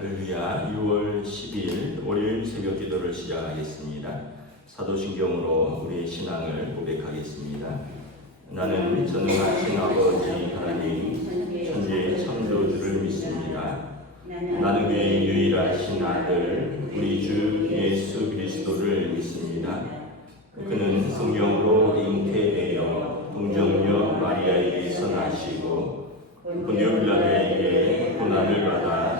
할렐루야 6월 10일 월요일 새벽 기도를 시작하겠습니다. 사도신경으로 우리의 신앙을 고백하겠습니다. 나는 전능하신 아버지 하나님 천지의 창조주를 믿습니다. 나는 그의 유일하신 아들 우리 주 예수 그리스도를 믿습니다. 그는 성령으로 잉태되어 동정녀 마리아에게서 나시고 일에 고난을 받아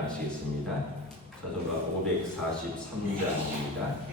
하시겠습니다. 찬송가 543장입니다.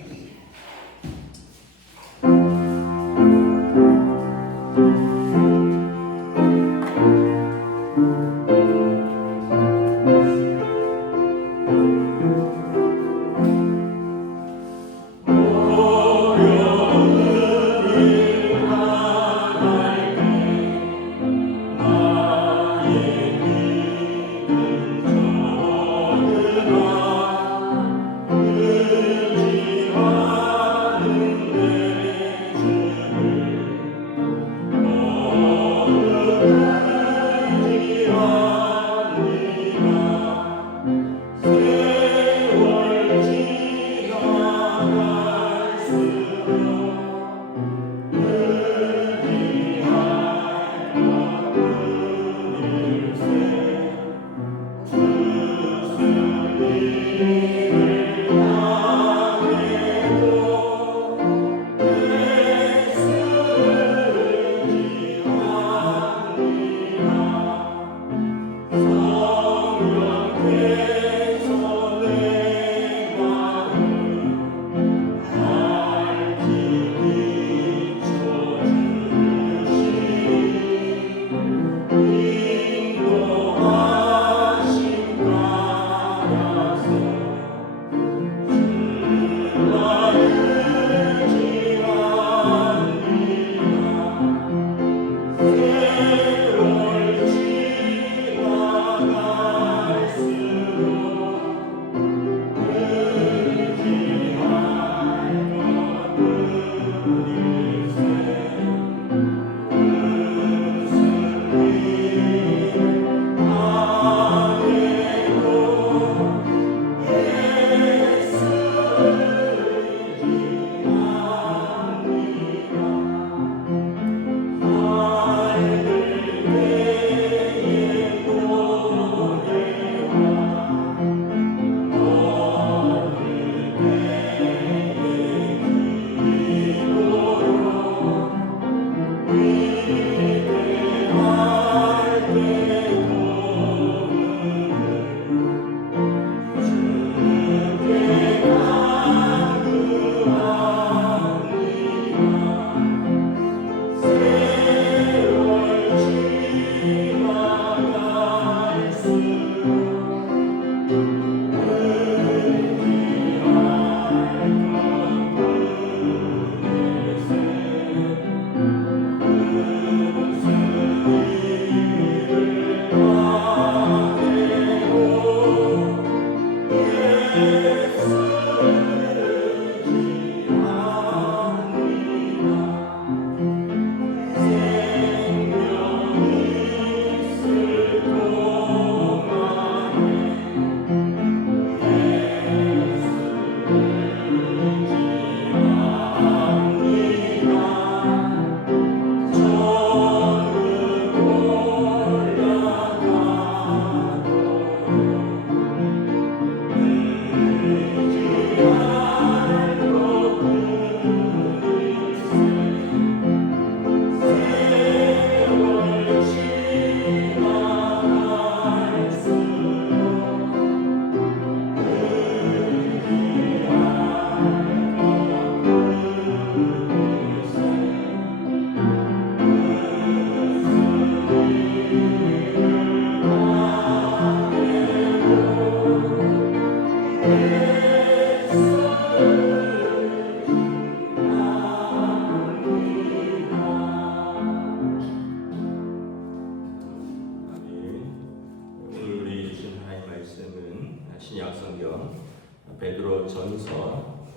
Amen.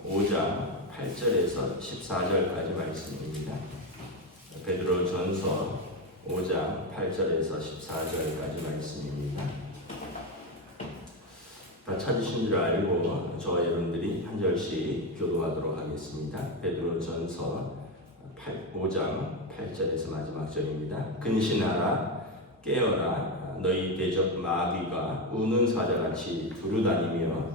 5장 8절에서 14절까지 말씀입니다. 베드로 전서 5장 8절에서 14절까지 말씀입니다. 다 찾으신 줄 알고 저와 여러분들이 한 절씩 교도하도록 하겠습니다. 베드로 전서 5장 8절에서 마지막 절입니다. 근신하라 깨어라 너희 대적 마귀가 우는 사자같이 두루다니며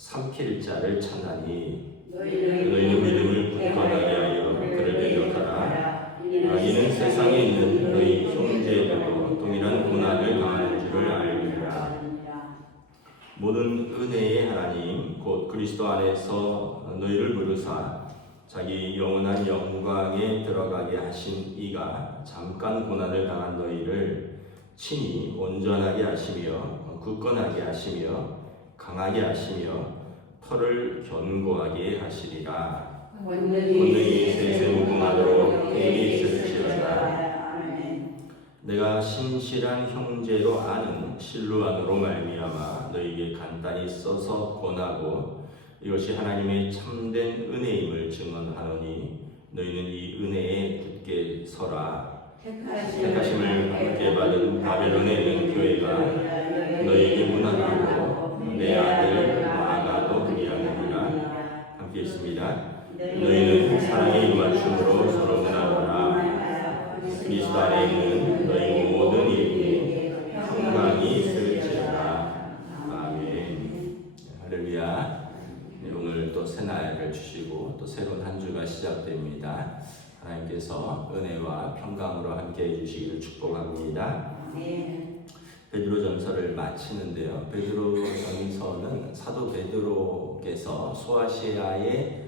삼킬 자를 찾나니 너희는 믿음을 굳건하게 하여 그를 대적하라. 이는 세상에 있는 너희 형제들도 동일한 고난을 당하는 줄을 알리라. 모든 은혜의 하나님 곧 그리스도 안에서 너희를 부르사 자기 영원한 영광에 들어가게 하신 이가 잠깐 고난을 당한 너희를 친히 온전하게 하시며 굳건하게 하시며 강하게 하시며 털을 견고하게 하시리라. 권능이 세세 무궁하도록 회개 있을지어다 내가 신실한 형제로 아는 실루안으로 말미암아 너희에게 간단히 써서 권하고 이것이 하나님의 참된 은혜임을 증언하노니 너희는 이 은혜에 굳게 서라. 택하심을 함께 받은 바벨론에 있는 교회가 너희에게 문안하고 내 아들 마가도 그리하느니라 함께 있습니다 너희는 사랑의 이맞춤으로 서로 문안하라. 그리스도 안에 있는 너희 모든 이에게 평강이 있을지어다. 아멘. 할렐루야. 네, 오늘 또 새날을 주시고 또 새로운 한 주가 시작됩니다. 하나님께서 은혜와 평강으로 함께 해주시기를 축복합니다. 베드로 전서를 마치는데요. 베드로 전서는 사도 베드로께서 소아시아에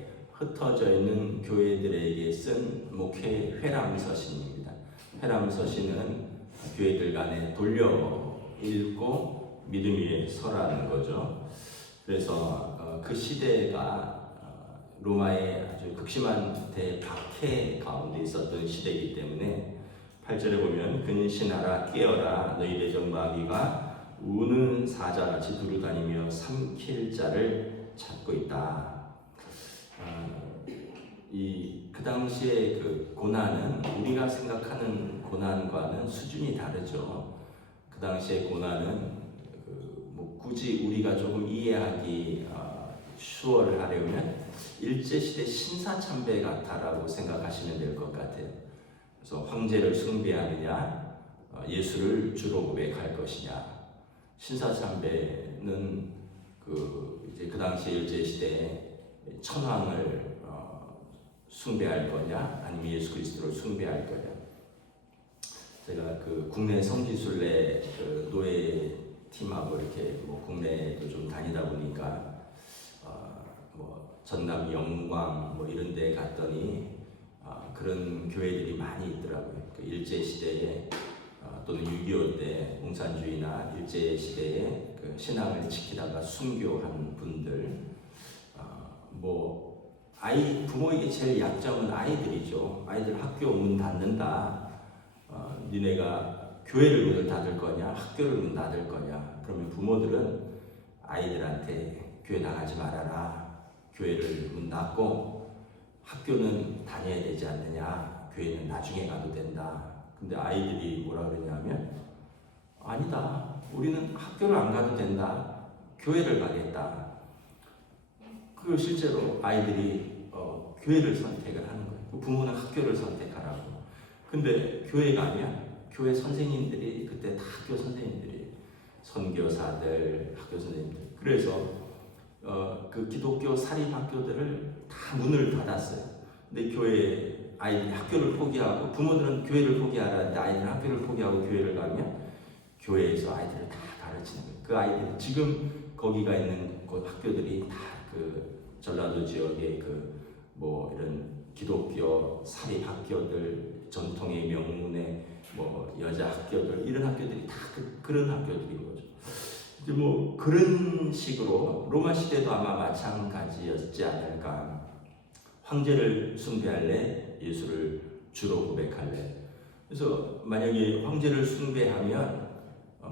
흩어져 있는 교회들에게 쓴 목회 회람서신입니다. 회람서신은 교회들 간에 돌려 읽고 믿음 위에 서라는 거죠. 그래서 어, 그 시대가 어, 로마의 아주 극심한 대박해 가운데 있었던 시대이기 때문에 8절에 보면 근신하라 깨어라 너희 대적 마귀가 우는 사자같이 두루 다니며 삼킬 자를 찾고 있다. 어, 이그 당시에 그 고난은 우리가 생각하는 고난과는 수준이 다르죠. 그 당시의 고난은 그 뭐 굳이 우리가 조금 이해하기 어, 수월을 하려면 일제 시대 신사참배 같다라고 생각하시면 될 것 같아요. 그래서 황제를 숭배하느냐, 어, 예수를 주로 고백할 것이냐. 신사참배는 그 이제 그 당시 일제 시대 천황을 어, 숭배할 거냐, 아니면 예수 그리스도를 숭배할 거냐. 제가 그 국내 성지순례 그 노예 팀하고 이렇게 뭐 국내도 좀 다니다 보니까 어, 뭐 전남 영광 뭐 이런 데 갔더니 어, 그런 교회들이 많이 있더라고요. 그 일제 시대에 어, 또는 6.25때 공산주의나 일제 시대에 그 신앙을 지키다가 순교한 분들, 어, 뭐 아이 부모에게 제일 약점은 아이들이죠. 아이들 학교 문 닫는다. 어, 니네가 교회를 문을 닫을 거냐, 학교를 문 닫을 거냐. 그러면 부모들은 아이들한테 교회 나가지 말아라. 교회를 문 닫고 학교는 다녀야 되지 않느냐. 교회는 나중에 가도 된다. 근데 아이들이 뭐라 그러냐면 아니다. 우리는 학교를 안 가도 된다. 교회를 가겠다. 그 실제로 아이들이 어, 교회를 선택을 하는 거예요. 그 부모는 학교를 선택하라고. 근데 교회 가면 교회 선생님들이 그때 다 학교 선생님들이 선교사들, 학교 선생님들. 그래서 어, 그 기독교 사립 학교들을 다 문을 닫았어요. 근데 교회 아이들이 학교를 포기하고 부모들은 교회를 포기하라는데 아이들은 학교를 포기하고 교회를 가면 교회에서 아이들을 다 가르치는 거예요. 그 아이들 지금 거기가 있는 그 학교들이 다 그 전라도 지역의 그 뭐 이런 기독교 사립 학교들 전통의 명문의 뭐 여자 학교들 이런 학교들이 다 그, 그런 학교들인 거죠. 이제 뭐 그런 식으로 로마 시대도 아마 마찬가지였지 않을까. 황제를 숭배할래 예수를 주로 고백할래. 그래서 만약에 황제를 숭배하면 어,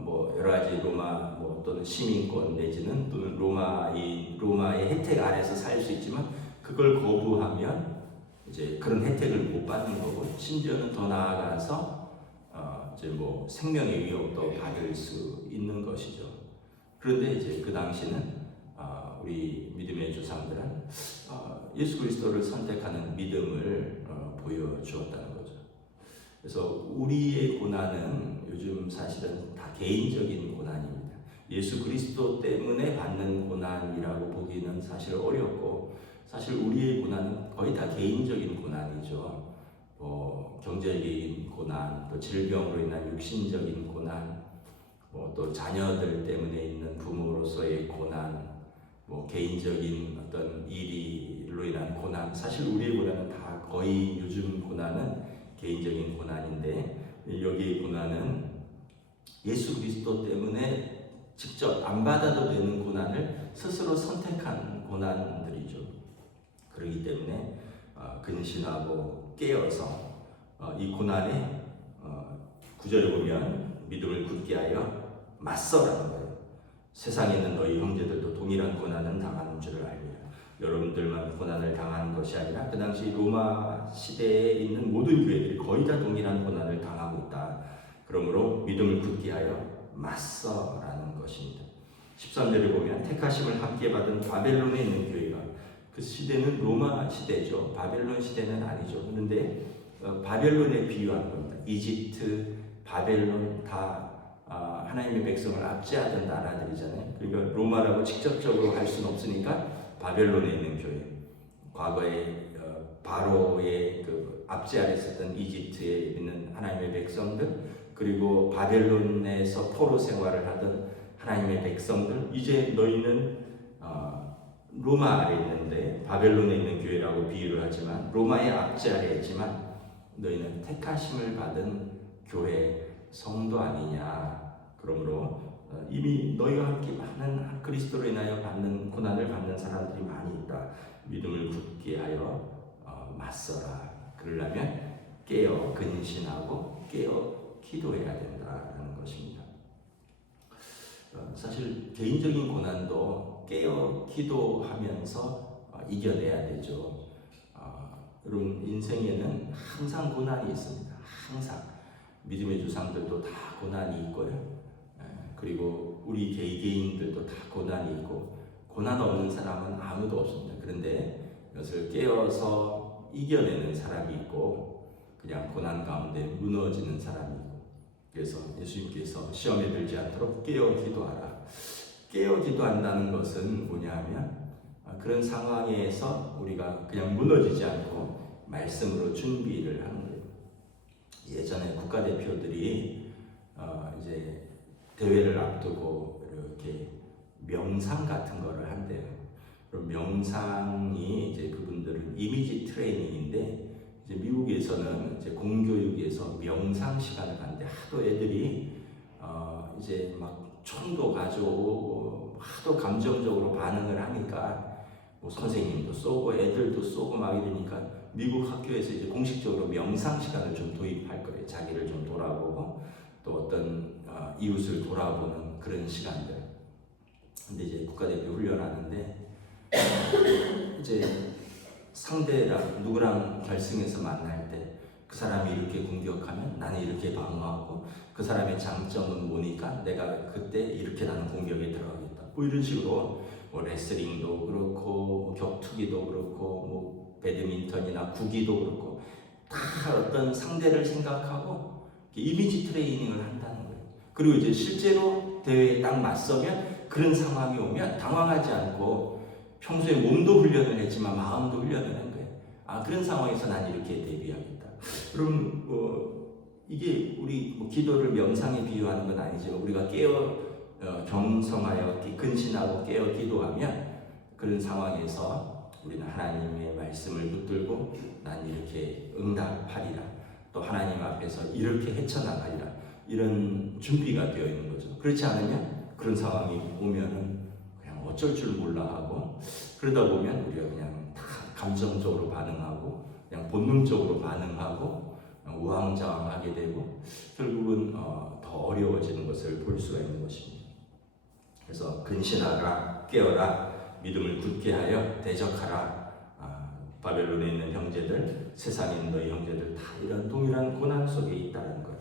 뭐 여러 가지 로마 뭐 또는 시민권 내지는 또는 로마의 로마의 혜택 아래서 살 수 있지만 그 그걸 거부하면 이제 그런 혜택을 못 받는 거고 심지어는 더 나아가서 어, 이제 뭐 생명의 위협도 받을 수 있는 것이죠. 그런데 이제 그 당시는 어, 우리 믿음의 조상들은 어, 예수 그리스도를 선택하는 믿음을 어, 보여주었다는 거죠. 그래서 우리의 고난은 요즘 사실은 다 개인적인 고난입니다. 예수 그리스도 때문에 받는 고난이라고 보기는 사실 어렵고 사실 우리의 고난은 거의 다 개인적인 고난이죠. 뭐 경제적인 고난, 또 질병으로 인한 육신적인 고난, 뭐 또 자녀들 때문에 있는 부모로서의 고난, 뭐 개인적인 어떤 일이로 인한 고난, 사실 우리의 고난은 다 거의 요즘 고난은 개인적인 고난인데 여기의 고난은 예수 그리스도 때문에 직접 안 받아도 되는 고난을 스스로 선택한 고난들이죠. 그렇기 때문에 어, 근신하고 깨어서 어, 이 고난에 어, 구절에 보면 믿음을 굳게 하여 맞서라는 거예요. 세상에 있는 너희 형제들도 동일한 고난은 당하는 줄을 알미라. 여러분들만 고난을 당한 것이 아니라 그 당시 로마 시대에 있는 모든 교회들이 거의 다 동일한 고난을 당하고 있다. 그러므로 믿음을 굳게 하여 맞서라는 것입니다. 13절에 보면 택하심을 함께 받은 바벨론에 있는 교회가 그 시대는 로마 시대죠. 바벨론 시대는 아니죠. 그런데 어, 바벨론에 비유한 겁니다. 이집트, 바벨론 다 아, 하나님의 백성을 압제하던 나라들이잖아요. 그러니까 로마라고 직접적으로 할 수는 없으니까 바벨론에 있는 교회. 과거에 어, 바로의 그 압제 아래 있었던 이집트에 있는 하나님의 백성들 그리고 바벨론에서 포로 생활을 하던 하나님의 백성들 이제 너희는 어, 로마 아래 있는데 바벨론에 있는 교회라고 비유를 하지만 로마의 압제 아래 있지만 너희는 택하심을 받은 교회 성도 아니냐 그러므로 어, 이미 너희와 함께 많은 그리스도로 인하여 받는 고난을 받는 사람들이 많이 있다 믿음을 굳게 하여 어, 맞서라 그러려면 깨어 근신하고 깨어 기도해야 된다는 것입니다. 어, 사실 개인적인 고난도 깨어 기도하면서 어, 이겨내야 되죠. 어, 여러분 인생에는 항상 고난이 있습니다. 항상 믿음의 조상들도 다 고난이 있고요. 예, 그리고 우리 개개인들도 다 고난이 있고 고난 없는 사람은 아무도 없습니다. 그런데 이것을 깨어서 이겨내는 사람이 있고 그냥 고난 가운데 무너지는 사람이 있고 그래서 예수님께서 시험에 들지 않도록 깨어 기도하라. 깨어 기도한다는 것은 뭐냐 하면 아, 그런 상황에서 우리가 그냥 무너지지 않고 말씀으로 준비를 하는 거예요. 예전에 국가대표들이 어 이제 대회를 앞두고 이렇게 명상 같은 거를 한대요. 그럼 명상이 이제 그분들은 이미지 트레이닝인데 이제 미국에서는 이제 공교육에서 명상 시간을 갖는데 하도 애들이 어 이제 막 총도 가져오고 하도 감정적으로 반응을 하니까 뭐 선생님도 쏘고 애들도 쏘고 막 이러니까 미국 학교에서 이제 공식적으로 명상 시간을 좀 도입할 거예요. 자기를 좀 돌아보고 또 어떤 어, 이웃을 돌아보는 그런 시간들. 근데 이제 국가대표 훈련하는데 이제 상대랑 누구랑 결승에서 만날 때 그 사람이 이렇게 공격하면 나는 이렇게 방어하고 그 사람의 장점은 뭐니까 내가 그때 이렇게 나는 공격에 들어가겠다. 뭐 이런 식으로 뭐 레슬링도 그렇고 뭐 격투기도 그렇고 뭐 배드민턴이나 구기도 그렇고 다 어떤 상대를 생각하고 이미지 트레이닝을 한다는 거예요. 그리고 이제 실제로 대회에 딱 맞서면 그런 상황이 오면 당황하지 않고 평소에 몸도 훈련을 했지만 마음도 훈련을 한 거예요. 아 그런 상황에서 난 이렇게 대비하겠다. 그럼 뭐 이게 우리 뭐 기도를 명상에 비유하는 건 아니지만 우리가 깨어 어, 경성하여 근신하고 깨어 기도하면 그런 상황에서 우리는 하나님의 말씀을 붙들고 난 이렇게 응답하리라. 또 하나님 앞에서 이렇게 헤쳐나가리라. 이런 준비가 되어 있는 거죠. 그렇지 않으면 그런 상황이 오면은 그냥 어쩔 줄 몰라 하고 그러다 보면 우리가 그냥 다 감정적으로 반응하고 그냥 본능적으로 반응하고 우왕좌왕하게 되고 결국은 어, 더 어려워지는 것을 볼 수가 있는 것입니다. 그래서 근신하라 깨어라 믿음을 굳게 하여 대적하라 아, 바벨론에 있는 형제들, 세상에 있는 너희 형제들 다 이런 동일한 고난 속에 있다는 거예요.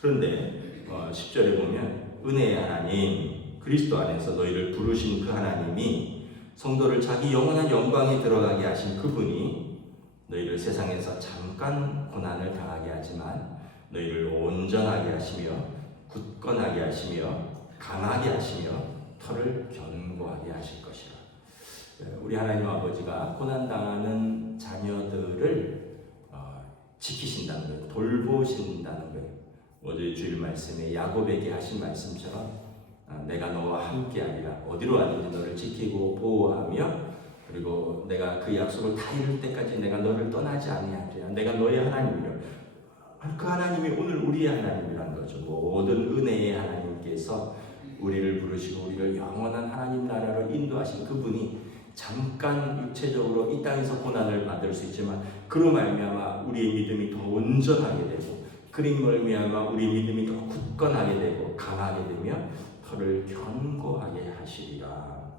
그런데 어, 10절에 보면 은혜의 하나님 그리스도 안에서 너희를 부르신 그 하나님이 성도를 자기 영원한 영광에 들어가게 하신 그분이 너희를 세상에서 잠깐 고난을 당하게 하지만 너희를 온전하게 하시며 굳건하게 하시며 강하게 하시며 털을 견고하게 하실 것이라. 예, 우리 하나님 아버지가 고난 당하는 자녀들을 어, 지키신다는 거예요. 돌보신다는 거예요. 어제 주일 말씀에 야곱에게 하신 말씀처럼 아, 내가 너와 함께하리라 어디로 가든지 너를 지키고 보호하며 그리고 내가 그 약속을 다 이룰 때까지 내가 너를 떠나지 아니하리라. 내가 너의 하나님이라. 그 하나님이 오늘 우리의 하나님이란 거죠. 모든 은혜의 하나님께서 우리를 부르시고 우리를 영원한 하나님 나라로 인도하신 그분이 잠깐 육체적으로 이 땅에서 고난을 받을 수 있지만 그로 말미암아 우리의 믿음이 더 온전하게 되고 그린 말미암아 우리 믿음이 더 굳건하게 되고 강하게 되며 털을 견고하게 하시리라.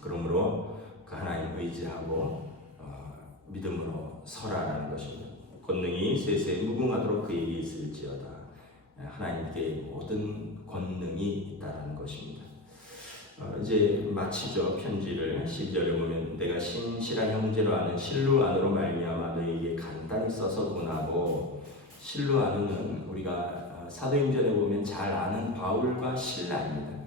그러므로 그 하나님 의지하고 어, 믿음으로 설하라는 것입니다. 권능이 세세 무궁하도록 그에게 있을지어다. 하나님께 모든 권능이 있다는 것입니다. 어, 이제 마치죠 편지를 12절에 보면 내가 신실한 형제로 아는 실루 안으로 말미암아 너희에게 간단히 써서 보나고 실루 안은 우리가 어, 사도행전에 보면 잘 아는 바울과 신라입니다.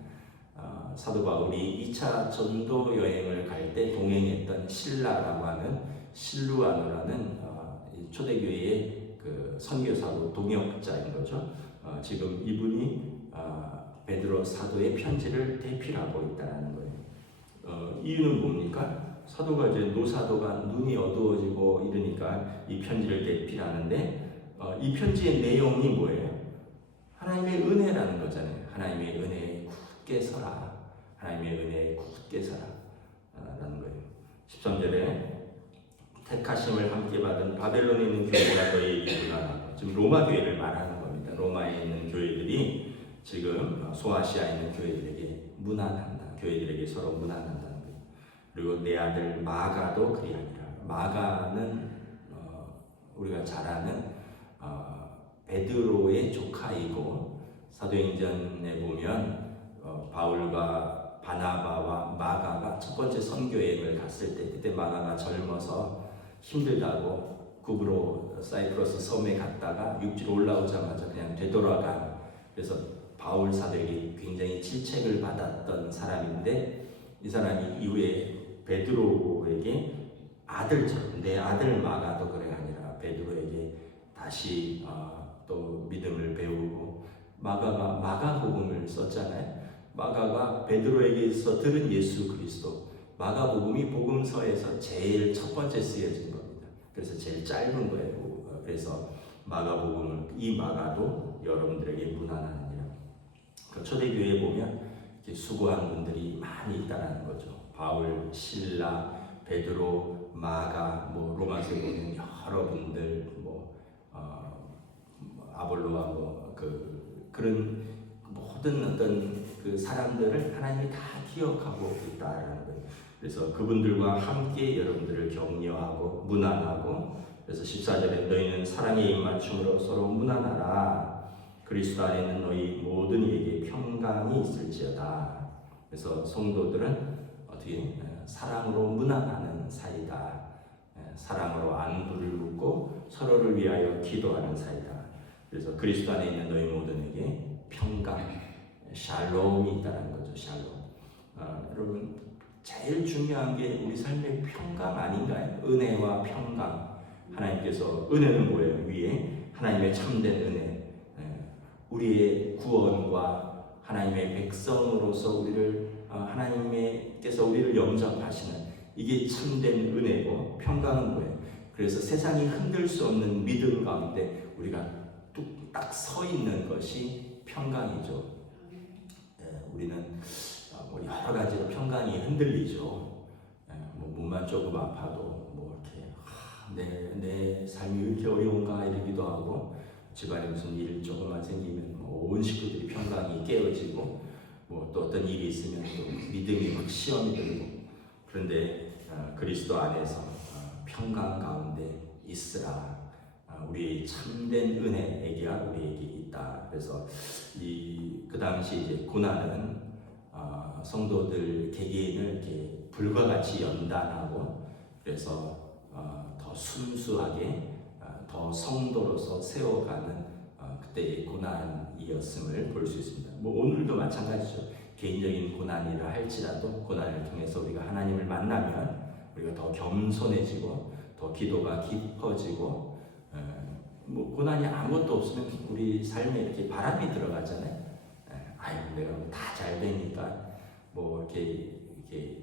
어, 사도 바울이 2차 전도 여행을 갈 때 동행했던 신라라고 하는 실루아노라는 어, 이 초대교회의 그 선교사로 동역자인 거죠. 어, 지금 이분이 어, 베드로 사도의 편지를 대필하고 있다는 거예요. 어, 이유는 뭡니까? 사도가 이제 노사도가 눈이 어두워지고 이러니까 이 편지를 대필하는데 어, 이 편지의 내용이 뭐예요? 하나님의 은혜라는 거잖아요. 하나님의 은혜에 굳게 서라. 하나님의 은혜에 굳게 서라. 아, 라는 거예요. 13절에 택하심을 함께 받은 바벨론에 있는 교회가 너희에게 문안하고 지금 로마 교회를 말하는 겁니다. 로마에 있는 교회들이 지금 소아시아에 있는 교회들에게 문안한다. 교회들에게 서로 문안한다는 거예요. 그리고 내 아들 마가도 그리하니라. 마가는 어, 우리가 잘 아는 어, 베드로의 조카이고 사도행전에 보면 어, 바울과 바나바와 마가가 첫 번째 선교 여행을 갔을 때 그때 마가가 젊어서 힘들다고 국으로 사이프러스 섬에 갔다가 육지로 올라오자마자 그냥 되돌아간 그래서 바울 사도에게 굉장히 질책을 받았던 사람인데 이 사람이 이후에 베드로에게 아들처럼 내 아들 마가도 그래 아니라 베드로에게 다시 어, 또 믿음을 배우고 마가가 마가복음을 썼잖아요. 마가가 베드로에게서 들은 예수 그리스도 마가복음이 복음서에서 제일 첫 번째 쓰여진 겁니다. 그래서 제일 짧은 거예요. 그래서 마가복음을 이 마가도 여러분들에게 문안하느니라. 그 초대교회에 보면 이렇게 수고한 분들이 많이 있다는 거죠. 바울, 신라, 베드로, 마가, 뭐 로마서에 보면 여러분들, 아볼로와 뭐 그 그런 모든 어떤 그 사람들을 하나님이 다 기억하고 있다라는 거예요. 그래서 그분들과 함께 여러분들을 격려하고 문안하고 그래서 14절에 너희는 사랑에 입맞춤으로 서로 문안하라. 그리스도 안에 있는 너희 모든 이에게 평강이 있을지어다. 그래서 성도들은 어떻게 사랑으로 문안하는 사이다. 사랑으로 안부를 묻고 서로를 위하여 기도하는 사이다 그래서 그리스도 안에 있는 너희 모든에게 평강 샬롬이 있다는 거죠 샬롬 어, 여러분 제일 중요한 게 우리 삶의 평강 아닌가요? 은혜와 평강. 하나님께서 은혜는 뭐예요? 위에 하나님의 참된 은혜. 예. 우리의 구원과 하나님의 백성으로서 우리를 어, 하나님께서 우리를 영접하시는 이게 참된 은혜고 평강은 뭐예요? 그래서 세상이 흔들 수 없는 믿음 가운데 우리가 뚝 딱 서 있는 것이 평강이죠. 예, 우리는 뭐 여러 가지로 평강이 흔들리죠. 예, 뭐 몸만 조금 아파도 뭐 이렇게 아, 내, 내 삶이 왜 이렇게 어려운가 이러기도 하고 집안에 무슨 일 조금만 생기면 뭐 온 식구들이 평강이 깨어지고 뭐 또 어떤 일이 있으면 또 믿음이 막 시험이 들고 그런데 아, 어, 그리스도 안에서 어, 평강 가운데 있으라. 어, 우리 참된 은혜 애기가 우리에게 있다. 그래서 이 그 당시 이제 고난은 어, 성도들 개개인을 이렇게 불과 같이 연단하고 그래서 어, 더 순수하게 어, 더 성도로서 세워가는 어, 그때의 고난이었음을 볼 수 있습니다. 뭐 오늘도 마찬가지죠. 개인적인 고난이라 할지라도 고난을 통해서 우리가 하나님을 만나면 우리가 더 겸손해지고 더 기도가 깊어지고 에, 뭐 고난이 아무것도 없으면 우리 삶에 이렇게 바람이 들어가잖아요. 에, 아유 내가 다 잘 되니까 뭐 이렇게 이렇게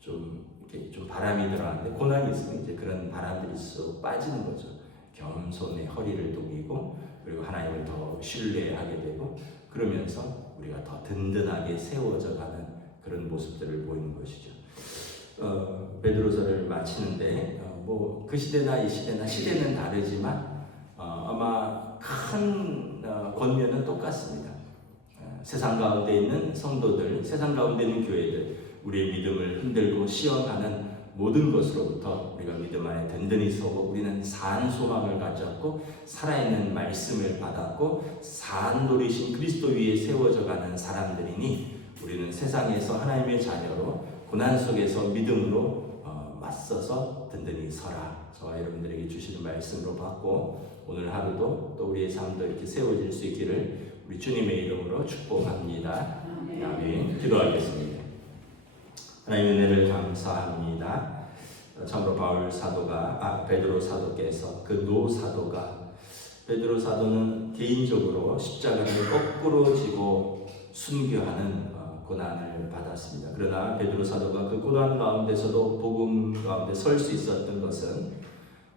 좀 이렇게 좀 바람이 들어가는데 고난이 있으면 이제 그런 바람들이 쏙 빠지는 거죠. 겸손의 허리를 독이고 그리고 하나님을 더 신뢰하게 되고 그러면서 우리가 더 든든하게 세워져 가는 그런 모습들을 보이는 것이죠. 어, 베드로서를 마치는데 어, 뭐그 시대나 이 시대나 시대는 다르지만 어, 아마 큰 어, 권면은 똑같습니다. 어, 세상 가운데 있는 성도들, 세상 가운데 있는 교회들, 우리의 믿음을 흔들고 시험하는 모든 것으로부터 우리가 믿음 안에 든든히 서고 우리는 산 소망을 가졌고 살아있는 말씀을 받았고 산돌이신 그리스도 위에 세워져 가는 사람들이니 우리는 세상에서 하나님의 자녀로 고난 속에서 믿음으로 어, 맞서서 든든히 서라. 저와 여러분들에게 주시는 말씀으로 받고 오늘 하루도 또 우리의 삶도 이렇게 세워질 수 있기를 우리 주님의 이름으로 축복합니다. 아멘. 기도하겠습니다. 하나님 은혜를 감사합니다. 참으로 바울 사도가 아 베드로 사도께서 그 노 사도가 베드로 사도는 개인적으로 십자가를 거꾸로 지고 순교하는 어, 고난을 받았습니다. 그러나 베드로 사도가 그 고난 가운데서도 복음 가운데 설 수 있었던 것은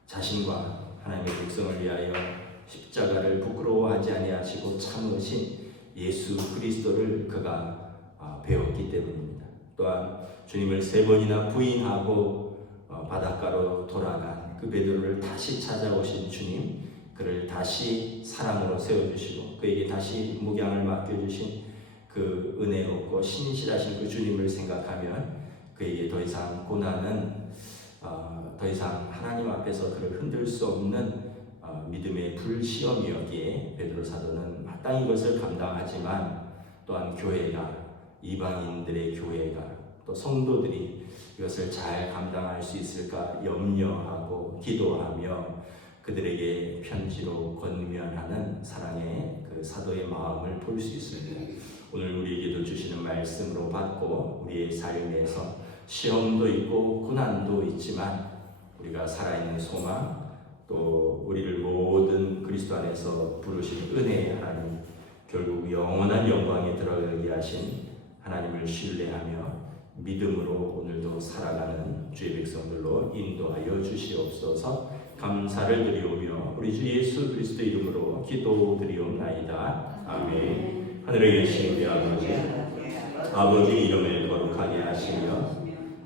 자신과 하나님의 백성을 위하여 십자가를 부끄러워하지 아니하시고 참으신 예수 그리스도를 그가 아, 배웠기 때문입니다. 또한 주님을 세 번이나 부인하고 어, 바닷가로 돌아간 그 베드로를 다시 찾아오신 주님, 그를 다시 사랑으로 세워주시고 그에게 다시 목양을 맡겨주신 그 은혜롭고 신실하신 그 주님을 생각하면 그에게 더 이상 고난은 어, 더 이상 하나님 앞에서 그를 흔들 수 없는 어, 믿음의 불시험이었기에 베드로 사도는 마땅히 이것을 감당하지만 또한 교회가 이방인들의 교회가 또 성도들이 이것을 잘 감당할 수 있을까 염려하고 기도하며 그들에게 편지로 권면하는 사랑의 그 사도의 마음을 볼 수 있습니다. 오늘 우리에게도 주시는 말씀으로 받고 우리의 삶에서 시험도 있고 고난도 있지만 우리가 살아있는 소망 또 우리를 모든 그리스도 안에서 부르신 은혜의 하나님 결국 영원한 영광에 들어가게 하신 하나님을 신뢰하며 믿음으로 오늘도 살아가는 주의 백성들로 인도하여 주시옵소서. 감사를 드리오며 우리 주 예수 그리스도 이름으로 기도드리옵나이다. 아멘. 하늘에 계신 우리 아버지 아버지 이름을 거룩하게 하시며